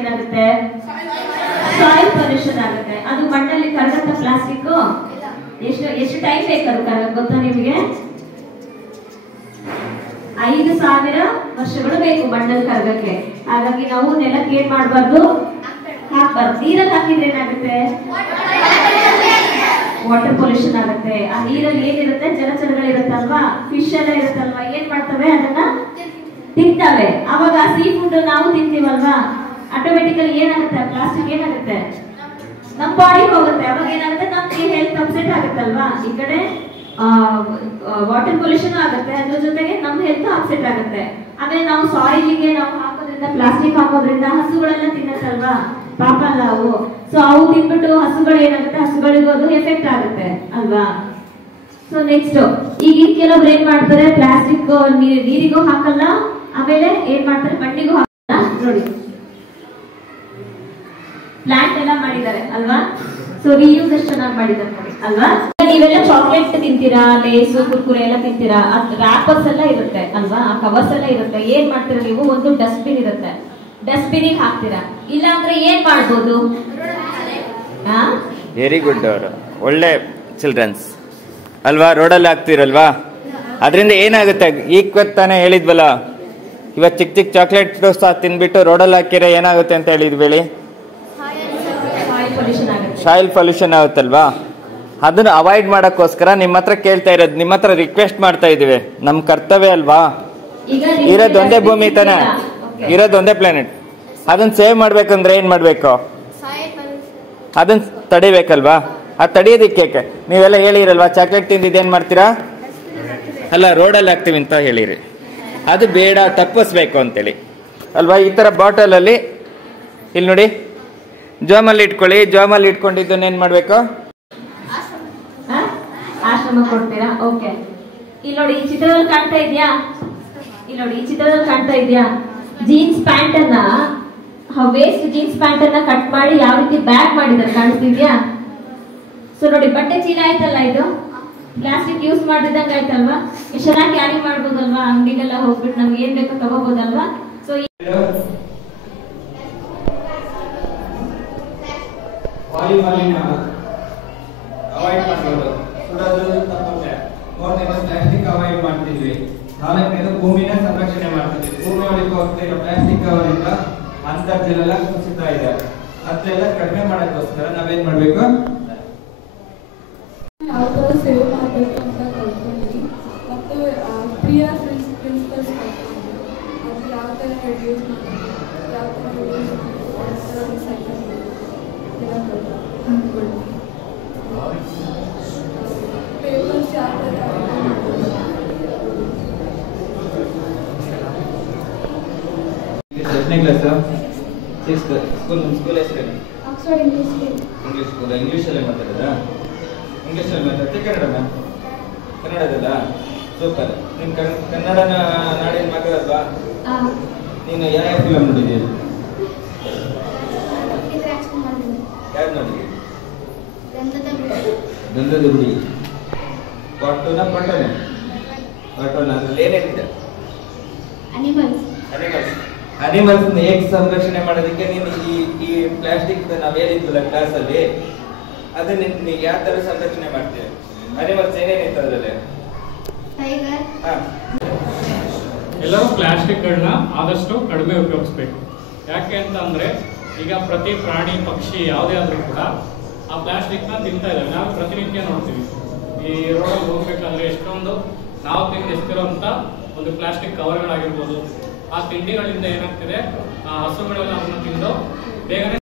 ಏನಾಗುತ್ತೆ? Soil pollution ಆಗುತ್ತೆ. ಅದು ಮಣ್ಣಲ್ಲಿ ಕರಗತ್ತ ಪ್ಲಾಸ್ಟಿಕ್ ಎಷ್ಟು ಟೈಮ್ ಬೇಕಾದ್ರು ಕರಗಕ್ಕೆ ಗೊತ್ತಾ ನಿಮಗೆ? 5000 ವರ್ಷಗಳು ಬೇಕು ಮಣ್ಣಲ್ಲಿ ಕರಗಕ್ಕೆ. ಹಾಗಾಗಿ ನಾವು ನೆಲಕ್ಕೆ ಏನ್ ಮಾಡಬಾರ್ದು, ಹಾಕ್ಬಾರ್ದು. ನೀರಲ್ಲಿ ಹಾಕಿದ್ರೆ ಏನಾಗುತ್ತೆ? ವಾಟರ್ ಪೊಲ್ಯೂಷನ್ ಆಗುತ್ತೆ. ಆ ನೀರಲ್ಲಿ ಏನಿರುತ್ತೆ, ಜಲಚರಗಳಿರುತ್ತಲ್ವಾ, ಫಿಶ್ ಎಲ್ಲ ಇರುತ್ತಲ್ವಾ, ಏನ್ ಮಾಡ್ತವೆ? ಅದನ್ನ ತಿಂತವೆ. ಅವಾಗ ಸೀ ಫುಡ್ ನಾವು ತಿಂತೀವಲ್ವಾ, ಆಟೋಮೆಟಿಕಲಿ ಏನಾಗುತ್ತೆ? ಪ್ಲಾಸ್ಟಿಕ್ ಏನಾಗುತ್ತೆ? ನಮ್ಮ ಬಾಡಿಗೆ ಹೋಗುತ್ತೆ. ಅವಾಗ ಏನಾಗುತ್ತೆ? ನಮ್ಗೆ ಹೆಲ್ತ್ ಅಪ್ಸೆಟ್ ಆಗುತ್ತಲ್ವಾ. ಈ ಕಡೆ ವಾಟರ್ ಪೊಲ್ಯೂಷನ್ ಆಗುತ್ತೆ, ಅದ್ರ ಜೊತೆಗೆ ನಮ್ಮ ಹೆಲ್ತ್ ಅಪ್ಸೆಟ್ ಆಗುತ್ತೆ. ಆಮೇಲೆ ನಾವು ಸಾಯಿಲಿಗೆ ನಾವು ಹಾಕೋದ್ರಿಂದ, ಪ್ಲಾಸ್ಟಿಕ್ ಹಾಕೋದ್ರಿಂದ ಹಸುಗಳೆಲ್ಲ ತಿನ್ನತ್ತಲ್ವಾ, ಪಾಪ ಅಲ್ಲ ಅವು. ಸೊ ಅವು ತಿನ್ಬಿಟ್ಟು ಹಸುಗಳು ಏನಾಗುತ್ತೆ, ಹಸುಗಳಿಗೂ ಅದು ಎಫೆಕ್ಟ್ ಆಗುತ್ತೆ ಅಲ್ವಾ. ಸೊ ನೆಕ್ಸ್ಟ್ ಈಗ ಕೆಲವ್ರು ಏನ್ ಮಾಡ್ತಾರೆ, ಪ್ಲಾಸ್ಟಿಕ್ ನೀರಿಗೂ ಹಾಕಲ್ಲ, ಆಮೇಲೆ ಏನ್ ಮಾಡ್ತಾರೆ, ಮಣ್ಣಿಗೂ ಹಾಕಲ್ಲ. ನೋಡಿ ಪ್ಲಾಂಟ್ ಎಲ್ಲ ಮಾಡಿದ್ದಾರೆ ಅಲ್ವಾ. ಸೊ ರಿಯೂಸ್ ಎಷ್ಟು ಚೆನ್ನಾಗಿ ಮಾಡಿದ್ದಾರೆ ನೋಡಿ ಅಲ್ವಾ. ನೀವೆಲ್ಲ ಚಾಕ್ಲೇಟ್ ತಿಂತೀರಾ, ಲೇಸು ಕುರ್ಕುರೆ ಎಲ್ಲ ತಿಂತೀರಾ, ರ್ಯಾಪರ್ಸ್ ಎಲ್ಲ ಇರುತ್ತೆ ಅಲ್ವಾ, ಆ ಕವರ್ಸ್ ಎಲ್ಲ ಇರುತ್ತೆ. ಏನ್ ಮಾಡ್ತೀರಾ ನೀವು? ಒಂದು ಡಸ್ಟ್ಬಿನ್ ಇರುತ್ತೆ, ಡಸ್ಟ್ಬಿನ್ ಹಾಕ್ತೀರಾ. ಇಲ್ಲ ಅಂದ್ರೆ ಏನ್ ಮಾಡ್ಬೋದು? ವೆರಿ ಗುಡ್, ಅವರು ಒಳ್ಳೆ ಚಿಲ್ಡ್ರನ್ಸ್ ಅಲ್ವಾ. ರೋಡಲ್ಲಿ ಹಾಕ್ತಿರಲ್ವಾ, ಅದರಿಂದ ಏನಾಗುತ್ತೆ? ಈಗ ತಾನೇ ಹೇಳಿದ್ವಲ್ಲ, ಇವತ್ತು ಚಿಕ್ಕ ಚಿಕ್ಕ ಚಾಕ್ಲೇಟ್ ತಿನ್ಬಿಟ್ಟು ರೋಡಲ್ಲಿ ಹಾಕಿದ್ರೆ ಏನಾಗುತ್ತೆ ಅಂತ ಹೇಳಿದ್ವಿ ಹೇಳಿ? ಸಾಯಿಲ್ ಪೊಲ್ಯೂಷನ್ ಆಗುತ್ತಲ್ವಾ. ಅದನ್ನ ಅವಾಯ್ಡ್ ಮಾಡಕ್ಕೋಸ್ಕರ ನಿಮ್ಮ ಹತ್ರ ಕೇಳ್ತಾ ಇರೋದು, ನಿಮ್ಮ ಹತ್ರ ರಿಕ್ವೆಸ್ಟ್ ಮಾಡ್ತಾ ಇದೀವಿ. ನಮ್ ಕರ್ತವ್ಯ ಅಲ್ವಾ, ಇರೋದೊಂದೇ ಭೂಮಿ ತಾನೆ, ಇರೋದೊಂದೇ ಪ್ಲಾನೆಟ್. ಅದನ್ನ ಸೇವ್ ಮಾಡ್ಬೇಕಂದ್ರೆ ಏನ್ ಮಾಡ್ಬೇಕು? ಅದನ್ನ ತಡಿಬೇಕಲ್ವಾ. ಅದು ತಡಿಯೋದಿಕ್ಕೆ ನೀವೆಲ್ಲ ಹೇಳಿರಲ್ವಾ, ಚಾಕ್ಲೇಟ್ ತಿಂದಿದ್ದೇನ್ ಮಾಡ್ತೀರಾ? ಅಲ್ಲ, ರೋಡಲ್ಲಿ ಹಾಕ್ತಿವಿ ಅಂತ ಹೇಳಿರಿ. ಅದು ಬೇಡ, ತಪ್ಪಿಸ್ಬೇಕು ಅಂತೇಳಿ ಅಲ್ವಾ. ಈ ತರ ಬಾಟಲ್ ಅಲ್ಲಿ ಇಲ್ಲಿ ನೋಡಿ, ಜೋಮಲ್ಲಿ ಇಟ್ಕೊಳ್ಳಿ. ಜೋಮಲ್ಲಿ ಇಟ್ಕೊಂಡಿದ್ದನ್ನೇನ್ ಮಾಡ್ಬೇಕು? ಆಶ್ರಮ ಕೊಡ್ತೀರಾ? ಓಕೆ. ಇಲ್ಲಿ ನೋಡಿ, ಈ ಚಿತ್ರದಲ್ಲಿ ಕಾಣ್ತಾ ಇದ್ಯಾ? ಇಲ್ಲಿ ನೋಡಿ, ಈ ಚಿತ್ರದಲ್ಲಿ ಕಾಣ್ತಾ ಇದ್ಯಾ? ಜೀನ್ಸ್ ಪ್ಯಾಂಟ್ ಅನ್ನ, ವೇಸ್ಟ್ ಜೀನ್ಸ್ ಪ್ಯಾಂಟ್ ಅನ್ನ ಕಟ್ ಮಾಡಿ ಯಾವ ರೀತಿ ಬ್ಯಾಗ್ ಮಾಡಿದ್ದಾರೆ, ಕಾಣಿಸ್ತಿದ್ಯಾ? ಸೊ ನೋಡಿ, ಬಟ್ಟೆ ಚೀಲ ಆಯ್ತಲ್ಲ, ಇದು ಪ್ಲಾಸ್ಟಿಕ್ ಯೂಸ್ ಮಾಡಿದಂಗ ಆಯ್ತಲ್ವಾ. ಎಷ್ಟು ಚೆನ್ನಾಗಿ ಕ್ಯಾರಿ ಮಾಡ್ಬೋದಲ್ವಾ, ಅಂಗಡಿಗೆಲ್ಲ ಹೋಗ್ಬಿಟ್ಟು ನಮ್ಗೆ ಏನ್ ಬೇಕೋ ತಗೋಬೋದಲ್ವಾ. ಸೊ ವಾಯು ಮಾಲಿನ್ಯ ಅವಾಯ್ಡ್ ಮಾಡ್ಬೋದು. ಸುಡೋದು ತಪ್ಪುತ್ತೆ. 3ನೇದು ಪ್ಲಾಸ್ಟಿಕ್ ಅವಾಯ್ಡ್ ಮಾಡ್ತಿದ್ವಿ. 4ನೇದು ಭೂಮಿನ ಸಂರಕ್ಷಣೆ ಮಾಡ್ತಿದ್ವಿ. ಭೂಮಿ ಒಳಗೆ ಹೋಗ್ತಿರೋ ಪ್ಲಾಸ್ಟಿಕ್ ಅವರಿಂದ ಅಂತರ್ಜಲ ಎಲ್ಲ ಕುಸಿತಾ ಇದೆ. ಅದೆಲ್ಲ ಕಡಿಮೆ ಮಾಡೋಕ್ಕೋಸ್ಕರ ನಾವೇನ್ ಮಾಡ್ಬೇಕು? ಯಾವ ಥರ ಸೇವ್ ಮಾಡಬೇಕು ಅಂತ ಕಲ್ತ್ಕೊಂಡ್ವಿ. ಮತ್ತು ಪ್ರಿಯರ್ ಪ್ರಿನ್ಸಿಪಲ್ಸ್ ಕಲ್ತ್ಕೊಂಡ್ವಿ. ಅದು ಯಾವ ಥರ ರೆಡ್ಯೂಸ್ ಮಾಡಬೇಕು, ಯಾವ ಥರ ಯೂಸ್ ಮಾಡಬೇಕು, ರಿಸೈಕಲ್ ಎಲ್ಲ ಕಲ್ತ್ಕೊಂಡ್ವಿ. ಪೇಪರ್ಸ್ ಯಾವ ಥರ ಎಷ್ಟನೇ ಕ್ಲಾಸ್? 6th. ಸ್ಕೂಲ್ ಹೆಸರೇನು? Oxford English school. English school. ಇಂಗ್ಲಿಷಲ್ಲೇ ಮಾತಾಡೋದಾ? ಇಂಗ್ಲಿಷಲ್ಲಿ ಮಾತಾಡ್ತೀವಿ. ಕನ್ನಡನ? ಕನ್ನಡದಲ್ಲ? ಸೂಪರ್. ನೀನು ಕನ್ನಡನ ನಾಡಿನ ಮಗ ಅಲ್ವಾ? ನೀನು ಯಾವ ಫಿಲಮ್ ನೋಡಿದ್ದೀಯ? ಯಾರು ನೋಡಿದ್ವಿ? ಗಂಧದ ಗುಡಿ. ಕಾರ್ಟೂನ ಪಟ್ಟಣ? ಕಾರ್ಟೂನ್. ಅದ್ರಲ್ಲಿ ಏನೇನಿದೆ? ಅನಿಮಲ್ಸ್ ಹೇಗೆ ಸಂರಕ್ಷಣೆ ಮಾಡೋದಕ್ಕೆ ನೀನು ಈ ಪ್ಲಾಸ್ಟಿಕ್ ನಾವ್ ಹೇಳಿದ್ವಲ್ಲ ಕ್ಲಾಸ್ ಅಲ್ಲಿ, ಅದನ್ನ ನೀವು ಯಾವ ತರ ಸಂರಕ್ಷಣೆ ಮಾಡ್ತೀವಿ? ಅನಿಮಲ್ಸ್ ಏನೇನಿತ್ತು ಅದರಲ್ಲಿ? ಎಲ್ಲರೂ ಪ್ಲಾಸ್ಟಿಕ್ಗಳನ್ನ ಆದಷ್ಟು ಕಡಿಮೆ ಉಪಯೋಗಿಸ್ಬೇಕು. ಯಾಕೆ ಅಂತ ಅಂದ್ರೆ, ಈಗ ಪ್ರತಿ ಪ್ರಾಣಿ ಪಕ್ಷಿ ಯಾವುದೇ ಆದ್ರೂ ಕೂಡ ಆ ಪ್ಲಾಸ್ಟಿಕ್ನ ತಿಂತಾ ಇದ್ದಾವೆ. ನಾವು ಪ್ರತಿನಿತ್ಯ ನೋಡ್ತೀವಿ, ಈ ರೋಡಲ್ಲಿ ಹೋಗ್ಬೇಕಂದ್ರೆ ಎಷ್ಟೊಂದು ನಾವು ತಿಂದಿಸ್ತಿರೋಂಥ ಒಂದು ಪ್ಲಾಸ್ಟಿಕ್ ಕವರ್ಗಳಾಗಿರ್ಬೋದು, ಆ ತಿಂಡಿಗಳಿಂದ ಏನಾಗ್ತಿದೆ, ಆ ಹಸುಗಳೆಲ್ಲ ಅದನ್ನ ತಿಂದು ಬೇಗನೆ